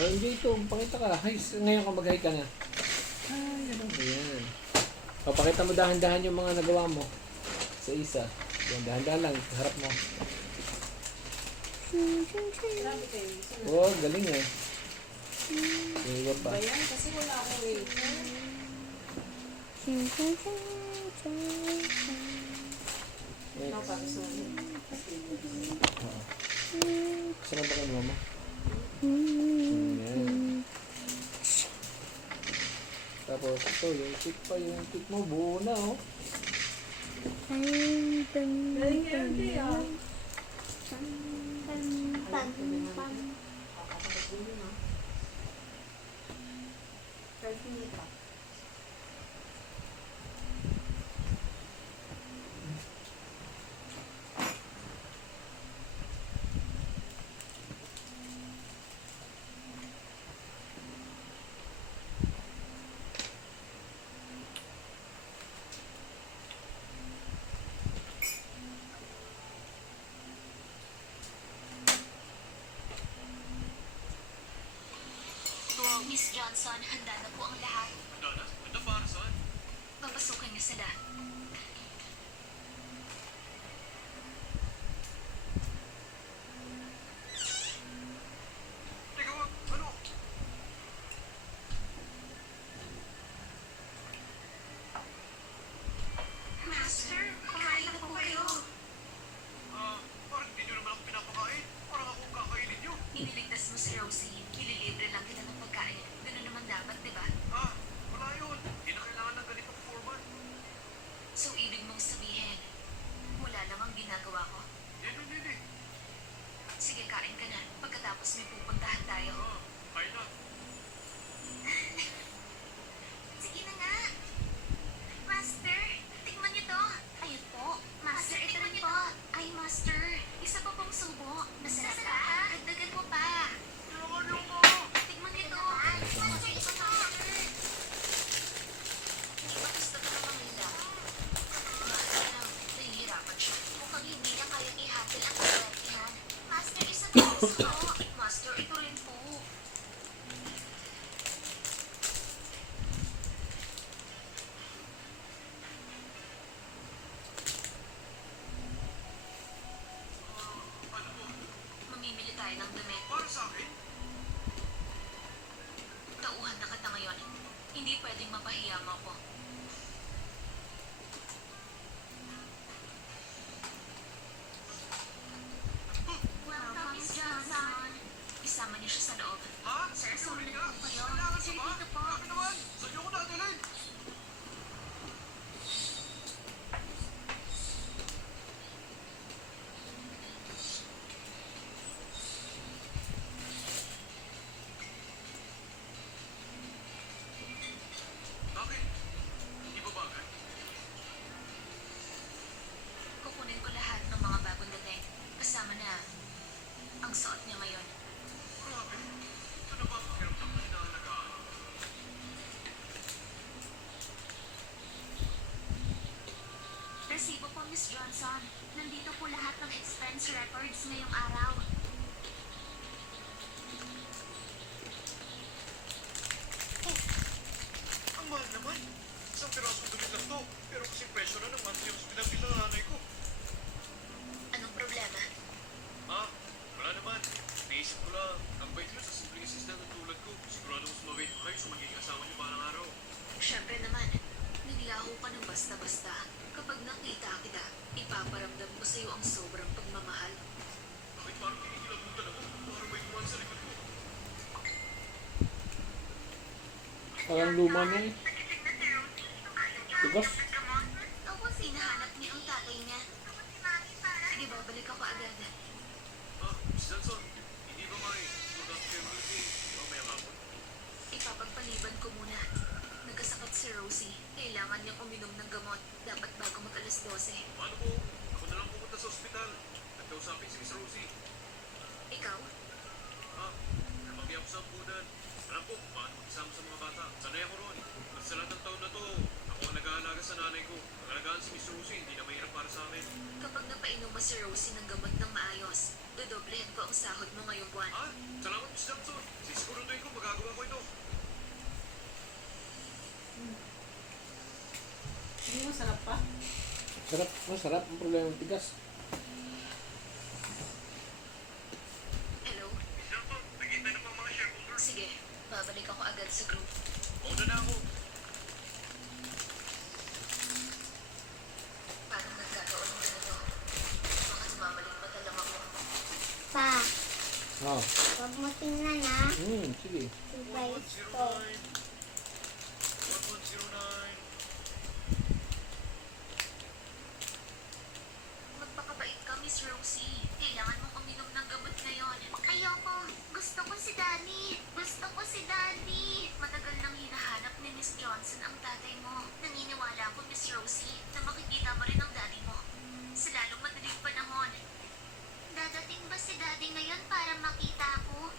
Oh, hindi ito. Pakita ka. Hi, ngayon ka mag-hi ka na. Ay, ano ba yan? O, pakita mo dahan-dahan yung mga nagawa mo. Sa isa. Yan, dahan-dahan lang. Harap mo. Grabe kayo. Oh, galing eh. Iwa pa. Ba yan? Kasi wala akong wafer. Napakisunod. Sarap ba kayo mo? Yan. Tapos ito, yung tip pa, yung tip mo, buo na oh. Galing kayo, hindi ah. Miss Johnson, handa na po ang lahat. Handa na? Handa para saan? Papasukin niyo sila. Teka, ano? Master, kumain na po kayo. Parang hindi nyo naman ako pinapakain. Parang ako ang kakainin nyo. Iniligtas mo si Rosie. Ililibre lang kita ng pagkain. Ganun naman dapat, di ba? Wala yun. Hindi na kailangan ng ganitong format. So, ibig mong sabihin, wala lang ang ginagawa ko. Hindi. Sige, kain ka na. Pagkatapos may pupuntahan tayo. Kain na. Sige na nga. Master, tikman niyo to. Ayun po. Master, ito rin po. Ay, Master. Isa pa pong subo. Masarap ka? Dagdagan mo pa. Kailangan nyo ko. Tikman niyo to. Master, ito to. Hindi ba gusto ka namang nila? Master lang, nahihirapan siya. Mukhang hindi niya kayang i-handle ang kawertihan. Master, isa pa pong subo. Master, ito rin po. Ano po? Mamimili tayo ng damit. Para sa akin? Tauhan na kita ngayon. Hindi pwedeng mapahiya mo ako. Welcome, Miss Johnson. Isama niyo siya sa loob. Ha? Sir, Sorry sumunod nga. po kayo. Kailangan Sir, pa ba? dito po. Grabe naman. Saan nyo ko nadalhin? Bakit? Hindi ba bagay? Kukunin ko lahat ng mga bagong dating. Kasama na ang suot niya ngayon. Grabe. Ito na ba ang pakiramdam na hinaalagaan? Resibo po, Miss Johnson. Nandito po lahat ng expense records ngayong araw. Ang mahal naman. Isang pirasong damit lang to. Pero kasi presyo na ng monthly hospital bill ng nanay ko. Anong problema? Wala naman. Naisip ko lang, ang bait nyo sa simpleng assistant na tulad ko. Sigurado mas mabait pa kayo sa magiging asawa niyo parang araw. Siyempre naman, naglaho ka ng basta-basta. Kapag nakita kita, ipaparamdam ko sa'yo ang sobrang pagmamahal. Bakit parang kinikilabutan ako? Parang may kuwan sa likod ko. Parang luma na eh. Tigas. Tapos hinahanap niya ang tatay niya. Sige, babalik ako agad. Miss Johnson, hindi ba may mag-family mamaya nga po? Ipapagpaliban ko muna. Nagkasakit si Rosie. Kailangan niyang uminom ng gamot. Dapat bago mag-alas 12. Paano po? Ako na lang pumunta sa ospital. Nagkausapin si Miss Rosie. Ikaw? Lumaki ako sa ambunan. Alam ko kung paano makisama sa mga bata. Sanay ako ron. At sa lahat ng taon na to, ako ang nag-aalaga sa nanay ko. Ang alagaan si Miss Rosie, hindi na mahirap para sa amin. Kapag napainom mo si Rosie ng gamot ng maayos, dodoblehin ko ang sahod mo ngayong buwan. Ah, salamat Miss Johnson. Sisiguraduhin ko magagawa ko ito. Hindi masarap pa? Sarap, masarap. Ang problema ng tigas. Hello? Miss Johnson, naghihintay na pa ang mga shareholders. Sige, babalik ako agad sa group. Mauna na ako. Parang nagkataon ng ganito. Baka sumabalik pa talaga ako. Pa, Oh. huwag mo tingnan ha. Sige. Surprise to. 1109. 1109. Magpakabait ka, Miss Rosie. Kailangan mong uminom ng gamot ngayon. Ayoko. Gusto ko si Danny. Gusto ko si Danny. Matagal nang hinahanap ni Miss Johnson ang tatay mo. Naniniwala ako, Miss Rosie, na makikita mo rin ang daddy mo. Sa lalong madaling panahon. Dadating ba si daddy ngayon para makita ako?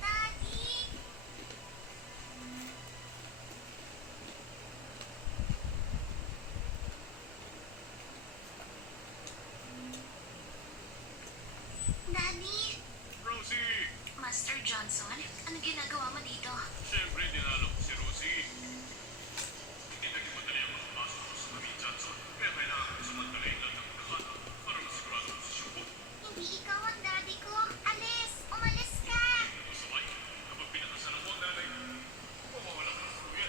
Daddy! Daddy! Rosie! Master Johnson, ano ginagawa mo dito? Siyempre, dinalo ko si Rosie. Hindi naging madali ang makapasok ko sa kami, Johnson. Kaya kailangan ko sumantalayin lang ng unahan para masigurado ang posisyon ko. Hindi ikaw ang daddy ko. Alis! Umalis ka! Masabay, kapag pinakasalan mo ang nanay, mawawala ka ng kuya.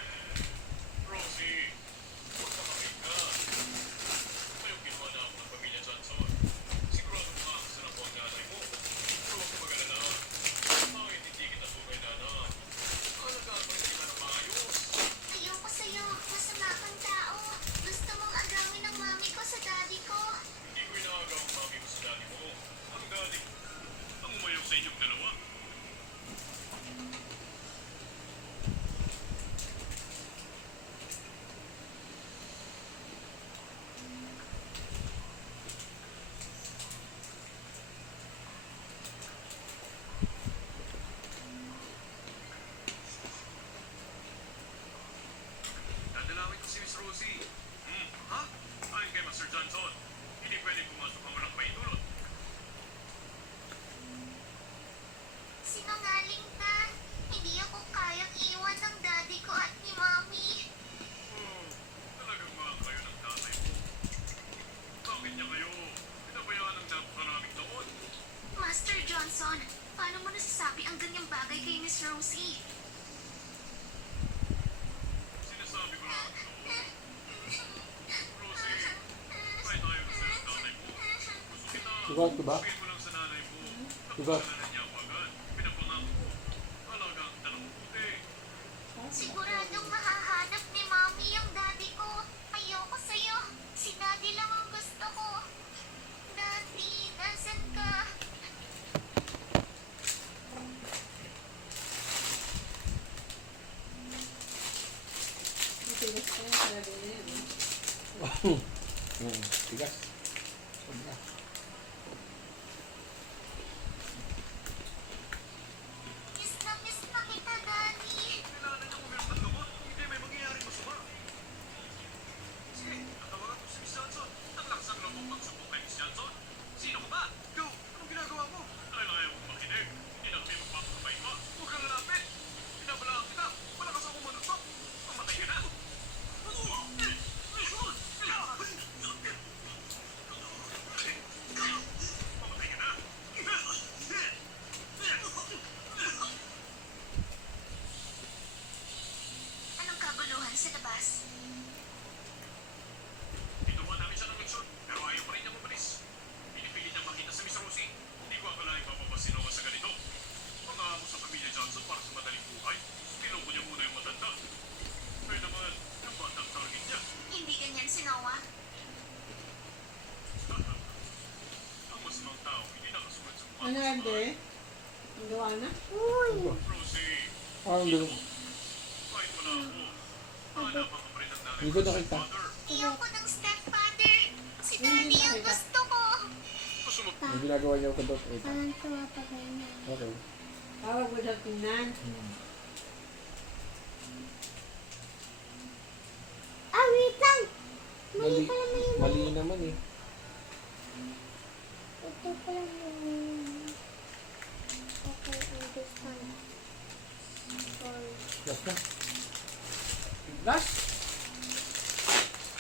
Rosie, huwag makakit ka. Ngayong ginawa na ako ng pamilya Johnson. Sigurado makakasalan mo ang nanay mo. Pero huwag ka mag-alala. Bakit hindi kita tunay na anak? Alagaan pa rin kita ng maayos. Ayoko sa'yo. Masama kang tao. Gusto mong agawin ang mami ko sa daddy ko. Hindi ko inaagaw ang mami ko sa daddy mo. Ang daddy ko, ang umayaw sa inyong dalawa. Dadalawin ko si Miss Rosie. Ha? Ayon kay Master Johnson, hindi pwedeng pumasok ang walang paintulot. Sinungaling ka. Hindi ako kayang iwan ng daddy ko at ni mami. Oh, talagang mahal kayo ng tatay mo. Bakit niya kayo pinabayaan ng napakaraming taon? Master Johnson, paano mo nasasabi ang ganyang bagay kay Miss Rosie? Sinasabi ko lang ito. Rosie, kahit ayaw na sa'yo ng tatay mo. Gusto kita. Diba? Sabihin mo lang sa nanay mo. Diba? Napakalanan niya ako agad. Pinapangako ko. Alagang dalawang puti. Siguradong mahahanap ni mami ang daddy ko. Ayoko sa'yo. Si daddy lang ang gusto ko. Daddy, nasan ka? Matigas pa yung talaga niya. Tigas. Sobra. Miss na kita, daddy. Kailangan niya uminom ng gamot. Hindi may mangyayaring masama. Sige, tatawagan ko si Miss Johnson. Ang lakas ang loob mong magsubok kay Miss Johnson. Sino ka ba? Go! Anong ginagawa mo? Dahil ayaw mong makinig. Hindi na kami magpapakabay pa. Huwag kang lalapit. Pinabalaan kita. Malakas akong manutok. Mamatay ka na. Mamatay ka na. Anong kaguluhan sa labas? Ginawa namin siya ng leksyon, pero ayaw pa rin niya umalis. Pinipilit niya makita sa Miss Rosie. Hindi ko akalain mapapasin ako sa ganito. Mga amo sa pamilya Johnson para sa madaling buhay. Tinoko niya muna yung matanda. Pero naman, yung batang target niya. Hindi ganyan si Noah. Ang masamang tao, hindi nakasunod sa mukha. Ano yan, be? Ang gawa na? Rosie, Parang ganun. kahit wala ako, mahalapan ka pa rin ang Hindi ko nakita. Ayoko ng stepfather. Si Daddy ang gusto ko. Gusto mo Yung ginagawa niya ko doon. Wait. Parang tuwa pa ganyan. Okay. Tawag mo daw tingnan. Ah, wait lang! Mali Mali, pala may mali naman eh. Ito pala yung... Okay, understand. Sorry. Last na. Last?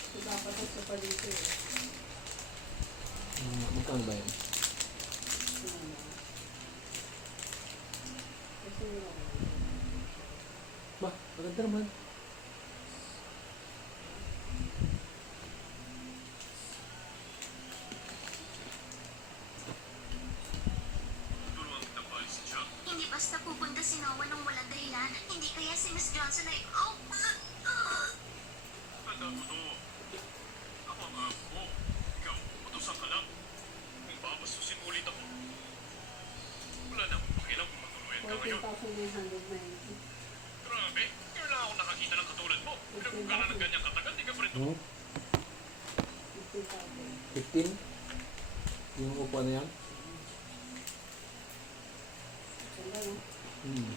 So, dapat ito sa palito eh. Magkano ba yun? Kasi Ba, maganda naman. turuan kitang paalisin siya? Hindi basta pupunta si Noah nung walang dahilan. Hindi kaya si Miss Johnson ay... Oh! Tanda mo to. Ako ang amo mo. Ikaw, utusan ka lang. Kung babastusin mo ulit ako, wala na akong pakialam kung matuluyan ka ngayon. 14,990. Grabe, kailangan ako nakakita ng katulad mo. Pinagbuka na ng ganyang katagal, di ka pa rin Hmm? 15,000. 15? Yung upo na yan? Ganda, no? Hmm.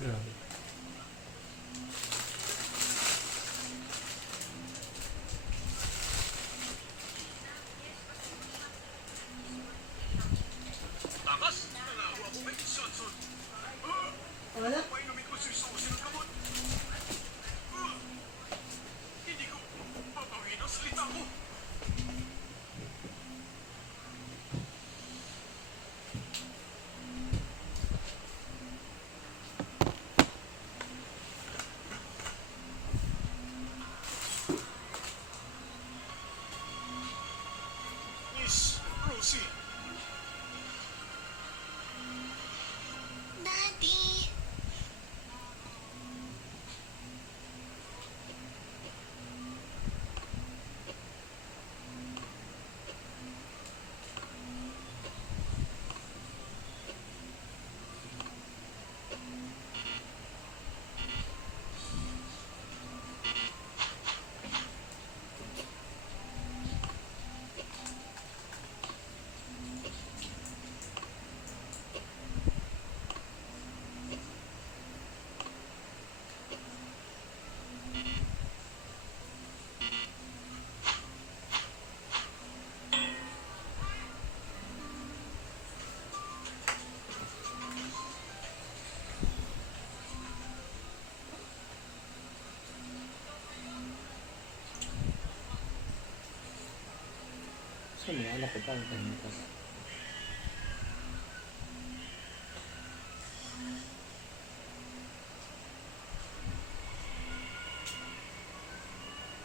Grabe. Takas! Nalawa ako kay Miss Johnson. Ah! Wala. Mainumin ko si Susie ng gamot. Ah! Hindi ko babawin ang salita ko. Miss Rosie. Daddy! Saan yung anak ko pa ang tahimikan?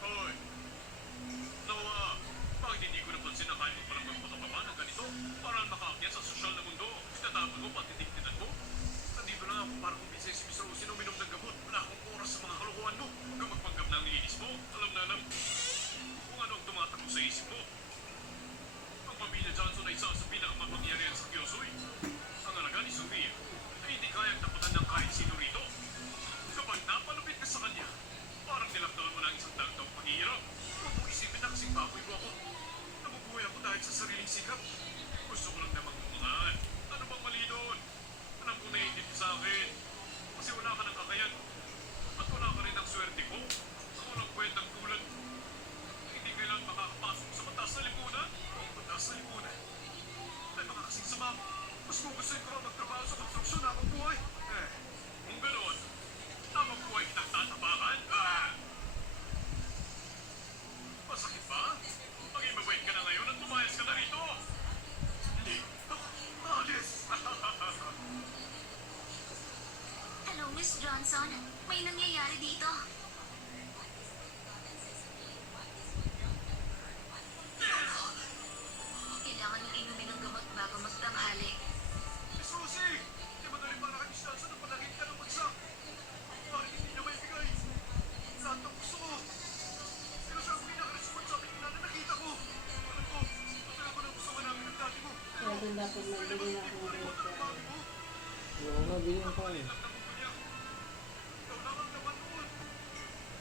Hoy! Noah! Bakit hindi ko napansin na kaya mo palang magpakababa ng ganito? Para makaakyat sa sosyal na mundo. Tinatapon mo pati digdinan mo. Nandito lang ako para kumbinsin si Miss Rosie na uminom ng gamot. Wala akong oras sa mga kalokohan mo. Huwag kang magpanggap na ang linis mo. Alam na alam kung ano ang tumatakbo sa isip mo. Ang pamilya Johnson ay isa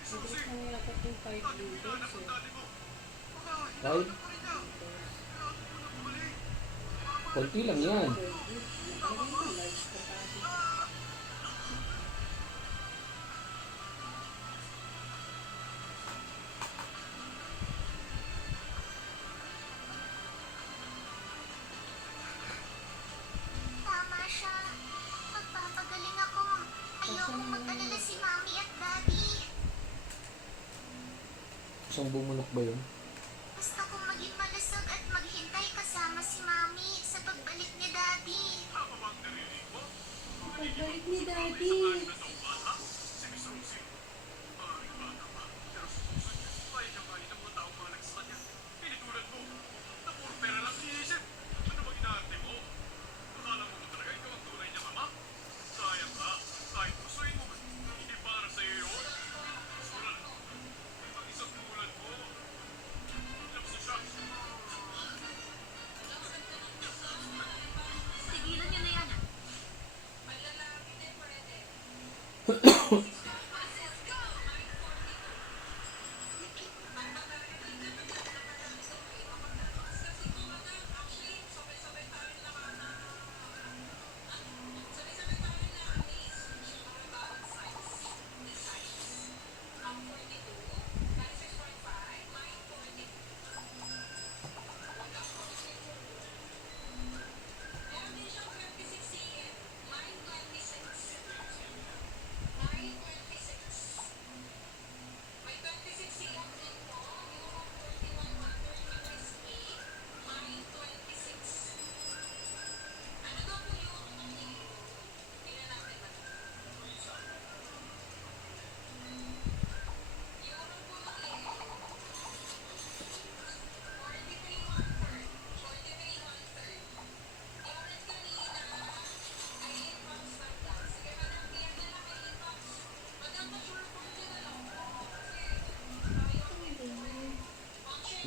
Mabilis lang yata yung 5 units eh. Right? Konti lang yan. Nakalagay mo, large capacity. Tama siya. Magpapagaling ako. Ayoko mag-alala si Mommy at Daddy. Isang bumunok ba yun? Gusto kong maging malusog at maghintay kasama si Mommy sa pagbalik ni Daddy. Pagbalik ni Daddy. Tigilan niyo na yan.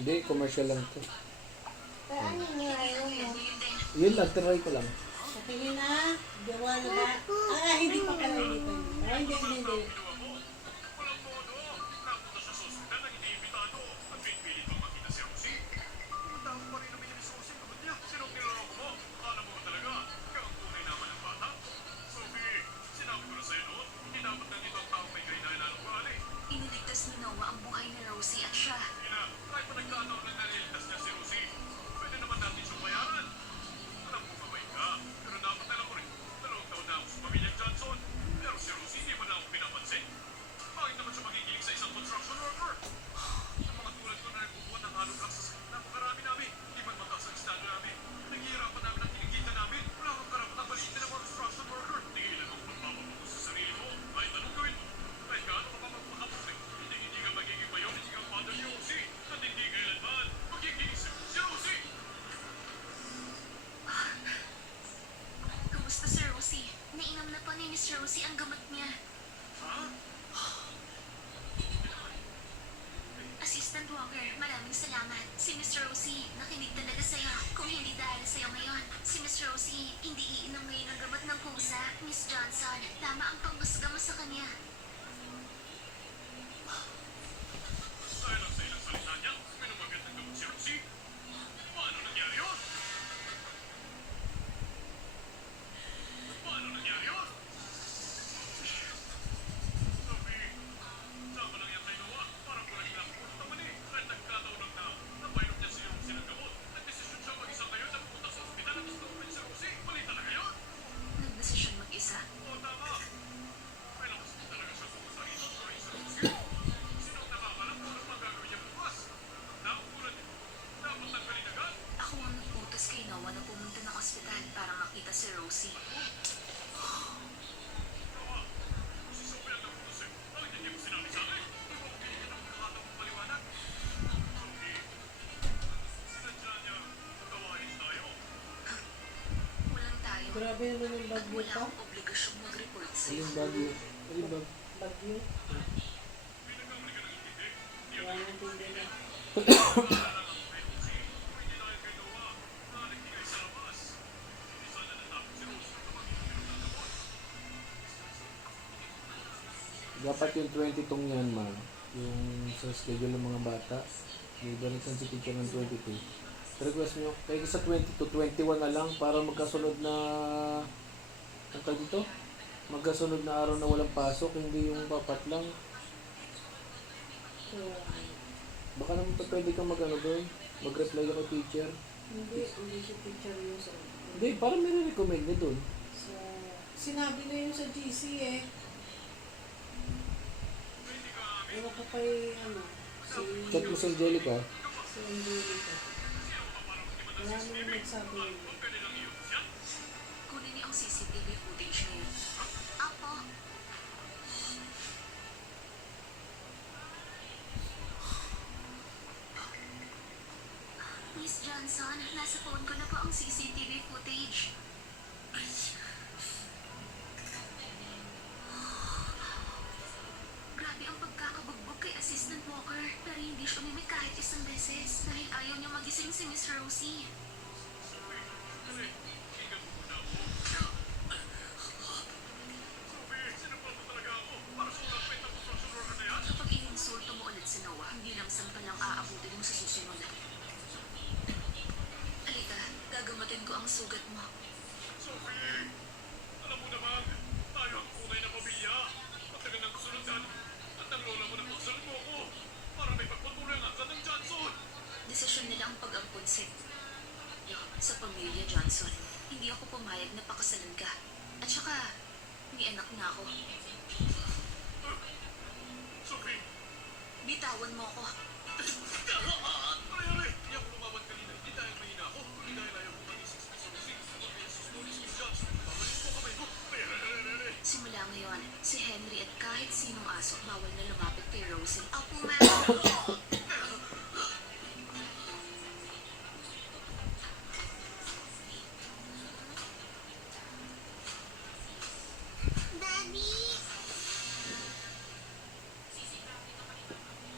Hindi, commercial lang to. Pero ano yung ayaw mo? Yun lang, try ko lang. Patingin na. Gawa na ba? Ah, hindi pa pala. Hindi pa. Ah, hindi. Iniligtas ni Noah ang buhay ni Rosie at siya. Kumusta si Rosie? Nainom na po ni Miss Rosie ang gamot niya. Assistant Walker, maraming salamat. Si Miss Rosie, nakinig talaga sa'yo. Kung hindi dahil sa'yo ngayon, si Miss Rosie, hindi iinom ngayon ang gamot ng pusa. Miss Johnson, tama ang pangusga mo sa kanya. Nagdesisyon mag-isa. Ako ang nag-utos kay Noah na pumunta ng ospital para makita si Rosie. Walang tayo. Grabe naman yung bagyo Wala pa. akong obligasyong mag-report sa'yo. Ayun, bagyo. Ayun, bagyo. Bagyo. Wala nang tindi na. Dapat yung 20 tong yan, ma. Yung sa schedule ng mga bata. May balikan si teacher ng 22. Request mo kaya sa 22, 21 na lang para magkasunod na ang tawag dito? Magkasunod na araw na walang pasok, hindi yung papat lang. So, Baka naman pa pwede kang mag-ano doon, mag-reply ka kay teacher. hindi si teacher yung sa... Hindi, parang may recommend niya doon. So, sinabi na yun sa GC eh. Ewan ko pa ano, Chat mo sa Angelica. si Angelica. Wala naman nagsabi yun. Kunin niyo ang CCTV footage na yun. Apo. Miss Johnson, nasa phone ko na po ang CCTV footage. Grabe ang pagkakabugbog kay Assistant Walker, pero hindi siya umimik kahit isang beses dahil ayaw niya magising si Miss Rosie. Kapag ininsulto mo ulit si Noah, hindi lang sampal ang aabutin mo sa susunod. Alika, gagamatin ko ang sugat mo. Sophie! Alam mo naman, tayo ang tunay na pamilya. Matagal nang kasunod at ang lola mo na pagsalit mo ako para may pagpatuloy ang angkat ng Johnson. Desisyon nila ang pag-ampun sa pamilya Johnson. Hindi ako pumayag na pakasalan ka. At saka, may anak na ako. Sophie! Bitawan mo ako. Ay, hindi ako lumaban kanina. Hindi dahil mahina ako. Hindi dahil ayaw ko maging suspicious. Miss Johnson, babalik mo kamay ko. Ay. Simula ngayon, si Henry at kahit sinong aso bawal na lumapit kay Rosie. Opo, ma'am. Daddy!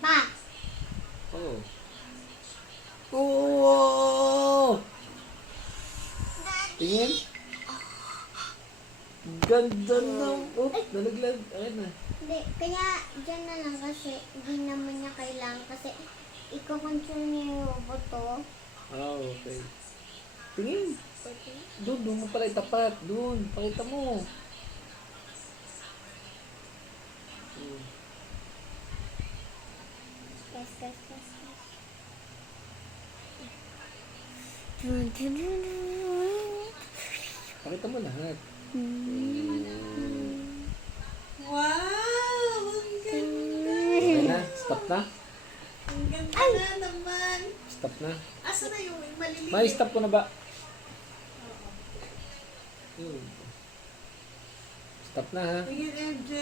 Pa! Oh. Oh! Tingin? Ganda ng... Oh, nalaglag. Ayan na. Hindi, kaya dyan na lang kasi hindi naman niya kailangan kasi iko-control niya yung robot to. Ah, okay. Tingin. Doon mo pala itapat. Doon, pakita mo. Yes, yes, yes, yes. Pakita mo lahat. Wow! Ang ganda! Okay na? Stop na? Ang ganda na naman! Stop na? Asa na yung maliliit? May stop ko na ba? Stop na ha? Tingin, MJ!